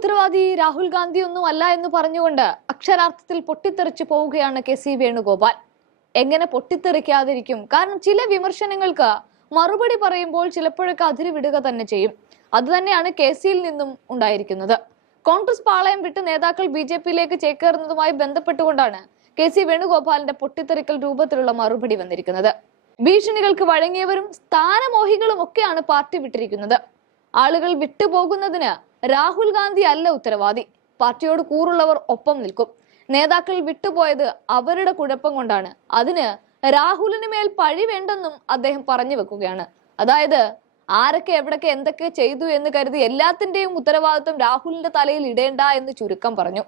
ഉത്തരവാദി രാഹുൽ ഗാന്ധി ഒന്നും അല്ല എന്ന് പറഞ്ഞുകൊണ്ട് അക്ഷരാർത്ഥത്തിൽ പൊട്ടിത്തെറിച്ചു പോവുകയാണ് കെ സി വേണുഗോപാൽ. എങ്ങനെ പൊട്ടിത്തെറിക്കാതിരിക്കും? കാരണം ചില വിമർശനങ്ങൾക്ക് മറുപടി പറയുമ്പോൾ ചിലപ്പോഴൊക്കെ അതിര് വിടുക തന്നെ ചെയ്യും. അതുതന്നെയാണ് കെ സിയിൽ നിന്നും ഉണ്ടായിരിക്കുന്നത്. കോൺഗ്രസ് പാളയം വിട്ട് നേതാക്കൾ ബി ജെ പിയിലേക്ക് ചേക്കേറുന്നതുമായി ബന്ധപ്പെട്ടുകൊണ്ടാണ് കെ സി വേണുഗോപാലിന്റെ പൊട്ടിത്തെറിക്കൽ രൂപത്തിലുള്ള മറുപടി വന്നിരിക്കുന്നത്. ഭീഷണികൾക്ക് വഴങ്ങിയവരും സ്ഥാനമോഹികളും ഒക്കെയാണ് പാർട്ടി വിട്ടിരിക്കുന്നത്. ആളുകൾ വിട്ടുപോകുന്നതിന് രാഹുൽ ഗാന്ധി അല്ല ഉത്തരവാദി. പാർട്ടിയോട് കൂറുള്ളവർ ഒപ്പം നിൽക്കും. നേതാക്കൾ വിട്ടുപോയത് അവരുടെ കുഴപ്പം കൊണ്ടാണ്. അതിന് രാഹുലിന് മേൽ പഴി വേണ്ടെന്നും അദ്ദേഹം പറഞ്ഞു വെക്കുകയാണ്. അതായത് ആരൊക്കെ എവിടൊക്കെ എന്തൊക്കെ ചെയ്തു എന്ന് കരുതി എല്ലാത്തിന്റെയും ഉത്തരവാദിത്വം രാഹുലിന്റെ തലയിൽ ഇടേണ്ട എന്ന് ചുരുക്കം പറഞ്ഞു.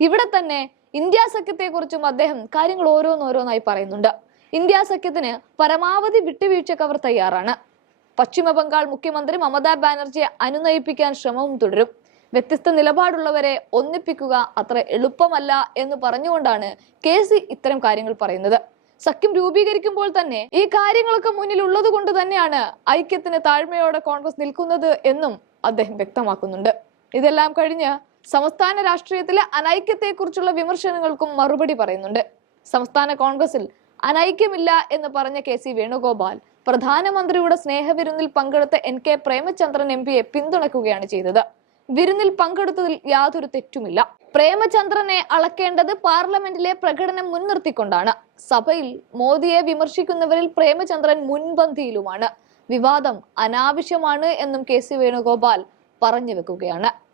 ഇവിടെ തന്നെ ഇന്ത്യ സഖ്യത്തെക്കുറിച്ചും അദ്ദേഹം കാര്യങ്ങൾ ഓരോന്നോരോന്നായി പറയുന്നുണ്ട്. ഇന്ത്യ സഖ്യത്തിന് പരമാവധി വിട്ടുവീഴ്ചക്ക് അവർ തയ്യാറാണ്. പശ്ചിമ ബംഗാൾ മുഖ്യമന്ത്രി മമതാ ബാനർജിയെ അനുനയിപ്പിക്കാൻ ശ്രമവും തുടരും. വ്യത്യസ്ത നിലപാടുള്ളവരെ ഒന്നിപ്പിക്കുക അത്ര എളുപ്പമല്ല എന്ന് പറഞ്ഞുകൊണ്ടാണ് കെ സി ഇത്തരം കാര്യങ്ങൾ പറയുന്നത്. സഖ്യം രൂപീകരിക്കുമ്പോൾ തന്നെ ഈ കാര്യങ്ങളൊക്കെ മുന്നിൽ ഉള്ളത് കൊണ്ട് തന്നെയാണ് ഐക്യത്തിന് താഴ്മയോടെ കോൺഗ്രസ് നിൽക്കുന്നത് എന്നും അദ്ദേഹം വ്യക്തമാക്കുന്നുണ്ട്. ഇതെല്ലാം കഴിഞ്ഞ് സംസ്ഥാന രാഷ്ട്രീയത്തിലെ അനൈക്യത്തെക്കുറിച്ചുള്ള വിമർശനങ്ങൾക്കും മറുപടി പറയുന്നുണ്ട്. സംസ്ഥാന കോൺഗ്രസിൽ അനൈക്യമില്ല എന്ന് പറഞ്ഞ കെ സി വേണുഗോപാൽ പ്രധാനമന്ത്രിയുടെ സ്നേഹവിരുന്നിൽ പങ്കെടുത്ത എൻ കെ പ്രേമചന്ദ്രൻ എം പിയെ പിന്തുണയ്ക്കുകയാണ് ചെയ്തത്. വിരുന്നിൽ പങ്കെടുത്തതിൽ യാതൊരു തെറ്റുമില്ല. പ്രേമചന്ദ്രനെ അളക്കേണ്ടത് പാർലമെന്റിലെ പ്രകടനം മുൻനിർത്തിക്കൊണ്ടാണ്. സഭയിൽ മോദിയെ വിമർശിക്കുന്നവരിൽ പ്രേമചന്ദ്രൻ മുൻപന്തിയിലുമാണ്. വിവാദം അനാവശ്യമാണ് എന്നും കെ സി വേണുഗോപാൽ പറഞ്ഞു വെക്കുകയാണ്.